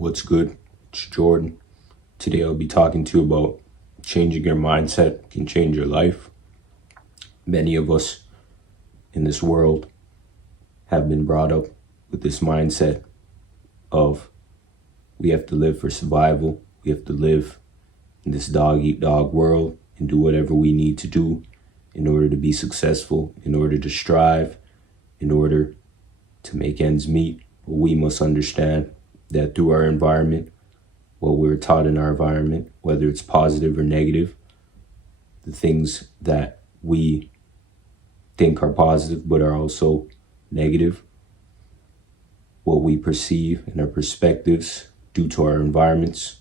What's good? It's Jordan. Today I'll be talking to you about changing your mindset can change your life. Many of us in this world have been brought up with this mindset of we have to live for survival. We have to live in this dog-eat-dog world and do whatever we need to do in order to be successful, in order to strive, in order to make ends meet. We must understand that through our environment, what we're taught in our environment, whether it's positive or negative, the things that we think are positive but are also negative, what we perceive and our perspectives due to our environments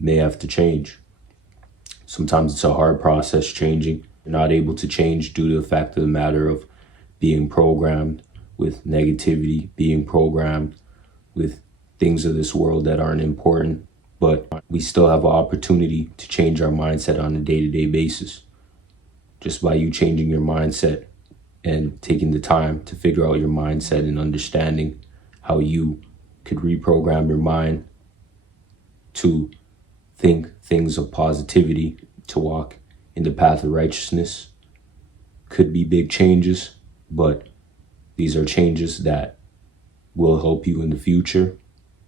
may have to change. Sometimes it's a hard process changing. You're not able to change due to the fact of the matter of being programmed with negativity, being programmed with things of this world that aren't important, but we still have an opportunity to change our mindset on a day-to-day basis. Just by you changing your mindset and taking the time to figure out your mindset and understanding how you could reprogram your mind to think things of positivity, to walk in the path of righteousness, could be big changes, but these are changes that will help you in the future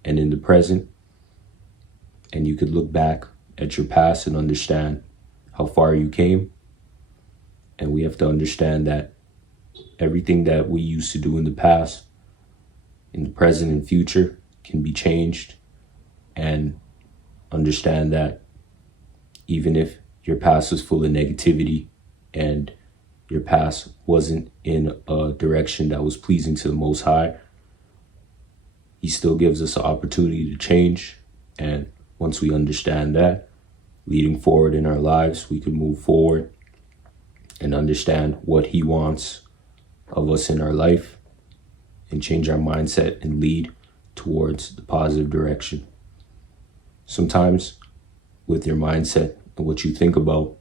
and in the present. And you could look back at your past and understand how far you came. And we have to understand that everything that we used to do in the past, in the present and future, can be changed. And understand that even if your past was full of negativity and your past wasn't in a direction that was pleasing to the Most High, He still gives us an opportunity to change. And once we understand that, leading forward in our lives, we can move forward and understand what He wants of us in our life and change our mindset and lead towards the positive direction. Sometimes with your mindset and what you think about,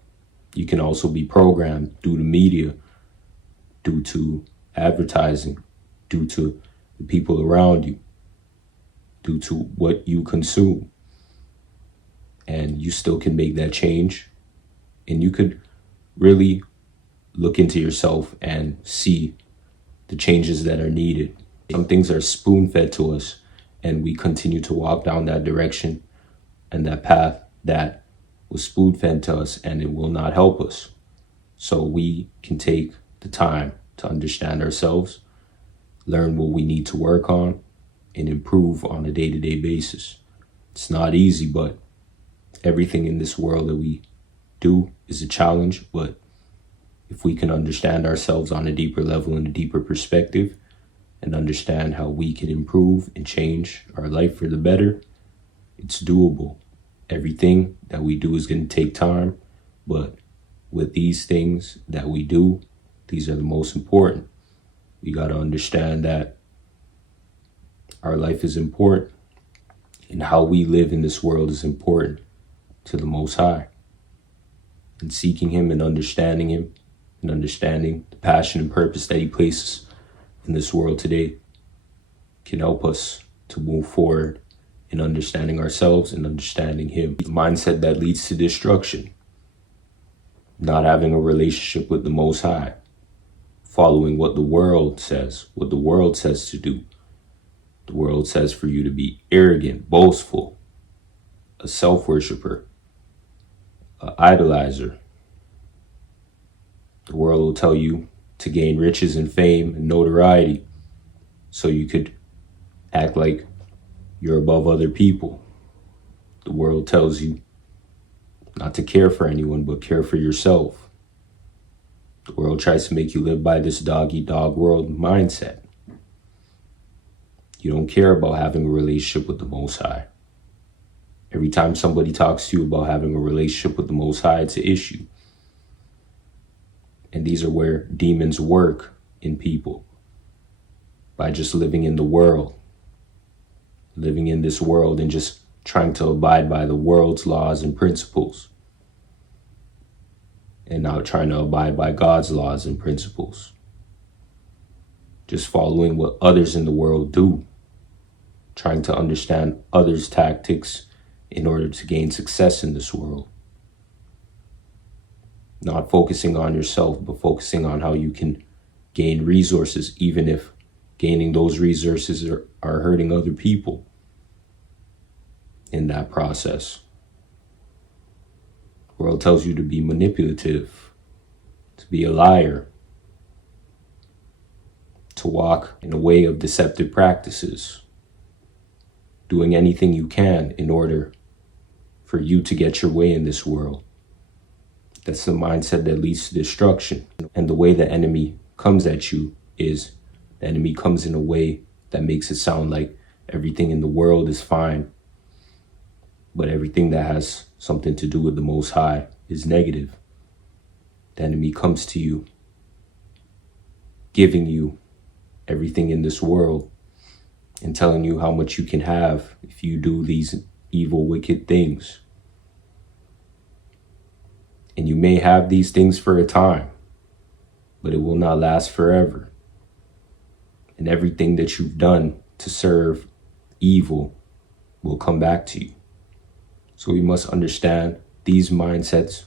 you can also be programmed due to media, due to advertising, due to the people around you, due to what you consume. And you still can make that change. And you could really look into yourself and see the changes that are needed. Some things are spoon-fed to us, and we continue to walk down that direction and that path that was spoon-fed to us, and it will not help us. So we can take the time to understand ourselves, learn what we need to work on, and improve on a day-to-day basis. It's not easy, but everything in this world that we do is a challenge. But if we can understand ourselves on a deeper level and a deeper perspective and understand how we can improve and change our life for the better, it's doable. Everything that we do is going to take time, but with these things that we do, these are the most important. We got to understand that our life is important, and how we live in this world is important to the Most High. And seeking Him and understanding Him and understanding the passion and purpose that He places in this world today can help us to move forward in understanding ourselves and understanding Him. The mindset that leads to destruction, not having a relationship with the Most High, following what the world says to do. The world says for you to be arrogant, boastful, a self-worshiper, an idolizer. The world will tell you to gain riches and fame and notoriety so you could act like you're above other people. The world tells you not to care for anyone, but care for yourself. The world tries to make you live by this dog-eat-dog world mindset. You don't care about having a relationship with the Most High. Every time somebody talks to you about having a relationship with the Most High, it's an issue. And these are where demons work in people. By just living in the world. Living in this world and just trying to abide by the world's laws and principles. And not trying to abide by God's laws and principles. Just following what others in the world do. trying to understand others' tactics in order to gain success in this world. Not focusing on yourself, but focusing on how you can gain resources, even if gaining those resources are hurting other people in that process. The world tells you to be manipulative, to be a liar, to walk in a way of deceptive practices, doing anything you can in order for you to get your way in this world. That's the mindset that leads to destruction. And the way the enemy comes at you is the enemy comes in a way that makes it sound like everything in the world is fine, but everything that has something to do with the Most High is negative. The enemy comes to you, giving you everything in this world and telling you how much you can have if you do these evil, wicked things. And you may have these things for a time, but it will not last forever. And everything that you've done to serve evil will come back to you. So we must understand these mindsets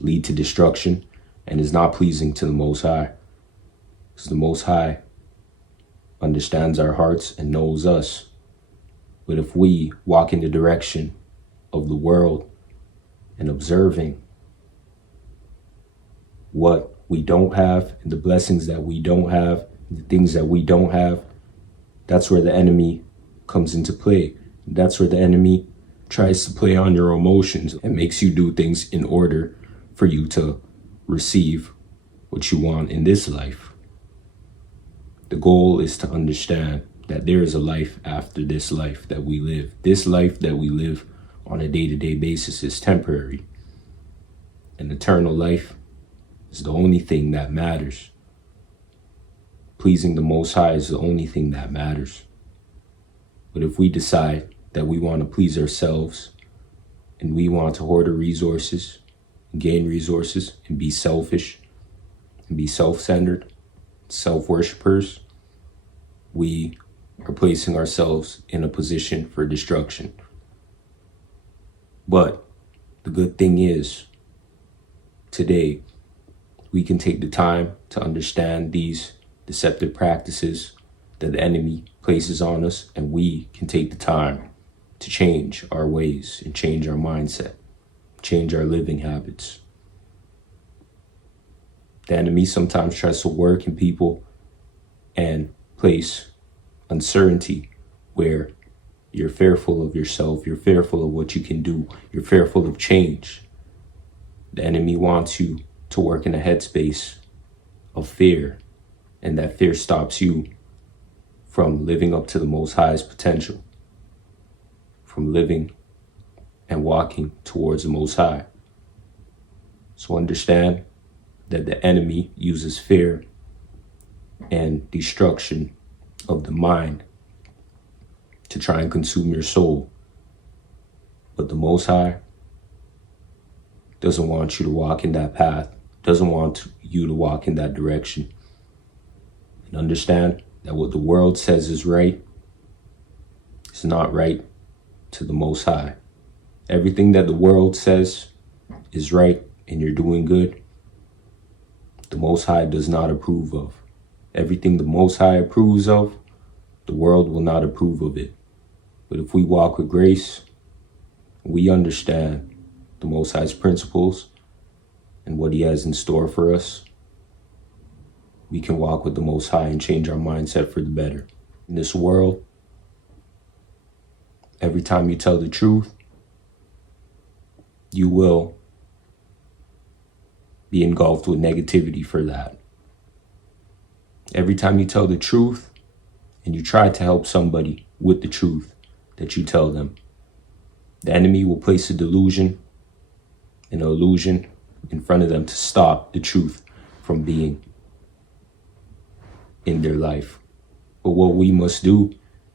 lead to destruction and is not pleasing to the Most High. Because the Most High understands our hearts and knows us. But if we walk in the direction of the world and observing what we don't have and the blessings that we don't have, the things that we don't have, that's where the enemy comes into play. That's where the enemy tries to play on your emotions and makes you do things in order for you to receive what you want in this life. The goal is to understand that there is a life after this life that we live. This life that we live on a day-to-day basis is temporary. An eternal life is the only thing that matters. Pleasing the Most High is the only thing that matters. But if we decide that we want to please ourselves and we want to hoard our resources, and gain resources, and be selfish, and be self-centered, self-worshippers, we are placing ourselves in a position for destruction. But the good thing is, today, we can take the time to understand these deceptive practices that the enemy places on us, and we can take the time to change our ways and change our mindset, change our living habits. The enemy sometimes tries to work in people and place uncertainty where you're fearful of yourself, you're fearful of what you can do, you're fearful of change. The enemy wants you to work in a headspace of fear, and that fear stops you from living up to the Most High's potential, from living and walking towards the Most High. So understand that the enemy uses fear and destruction of the mind to try and consume your soul. But the Most High doesn't want you to walk in that path, doesn't want you to walk in that direction. And understand that what the world says is right is not right to the Most High. Everything that the world says is right and you're doing good, the Most High does not approve of. Everything the Most High approves of, the world will not approve of it. But if we walk with grace, we understand the Most High's principles and what He has in store for us, we can walk with the Most High and change our mindset for the better. In this world, every time you tell the truth, you will be engulfed with negativity for that. Every time you tell the truth and you try to help somebody with the truth that you tell them, the enemy will place a delusion, an illusion in front of them to stop the truth from being in their life. But what we must do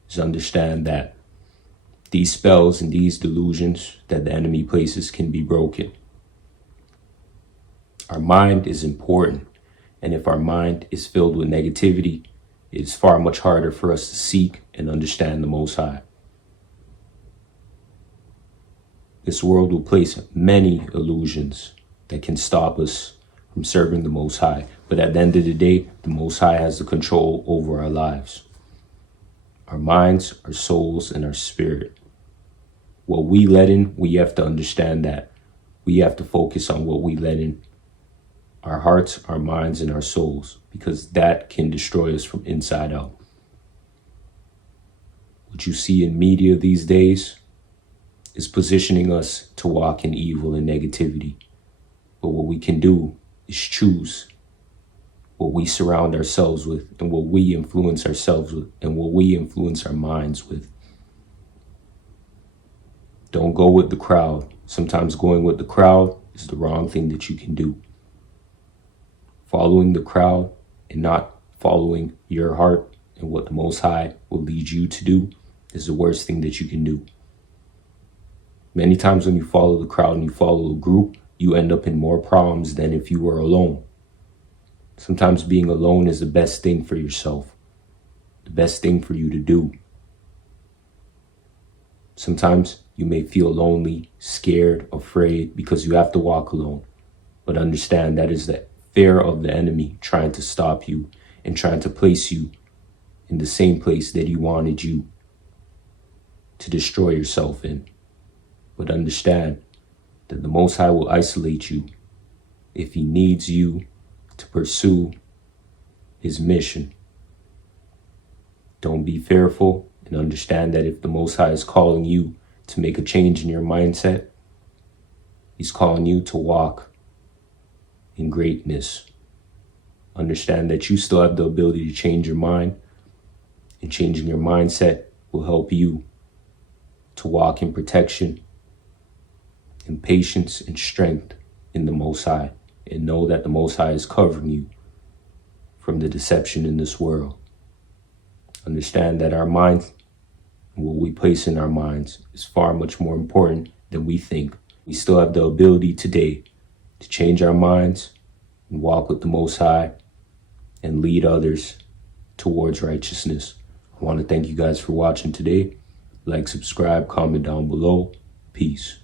is understand that these spells and these delusions that the enemy places can be broken. Our mind is important, and if our mind is filled with negativity, it's far much harder for us to seek and understand the Most High. This world will place many illusions that can stop us from serving the Most High. But at the end of the day, the Most High has the control over our lives, our minds, our souls, and our spirit. What we let in, we have to understand that. We have to focus on what we let in. Our hearts, our minds, and our souls, because that can destroy us from inside out. What you see in media these days is positioning us to walk in evil and negativity. But what we can do is choose what we surround ourselves with and what we influence ourselves with and what we influence our minds with. Don't go with the crowd. Sometimes going with the crowd is the wrong thing that you can do. Following the crowd and not following your heart and what the Most High will lead you to do is the worst thing that you can do. Many times when you follow the crowd and you follow a group, you end up in more problems than if you were alone. Sometimes being alone is the best thing for yourself, the best thing for you to do. Sometimes you may feel lonely, scared, afraid because you have to walk alone. But understand that is the fear of the enemy trying to stop you and trying to place you in the same place that he wanted you to destroy yourself in. But understand that the Most High will isolate you if he needs you to pursue his mission. Don't be fearful, and understand that if the Most High is calling you to make a change in your mindset, he's calling you to walk in greatness. Understand that you still have the ability to change your mind, and changing your mindset will help you to walk in protection, in patience, and strength in the Most High, and know that the Most High is covering you from the deception in this world. Understand that our minds and what we place in our minds is far much more important than we think. We still have the ability today to change our minds and walk with the Most High and lead others towards righteousness. I want to thank you guys for watching today. Like, subscribe, comment down below. Peace.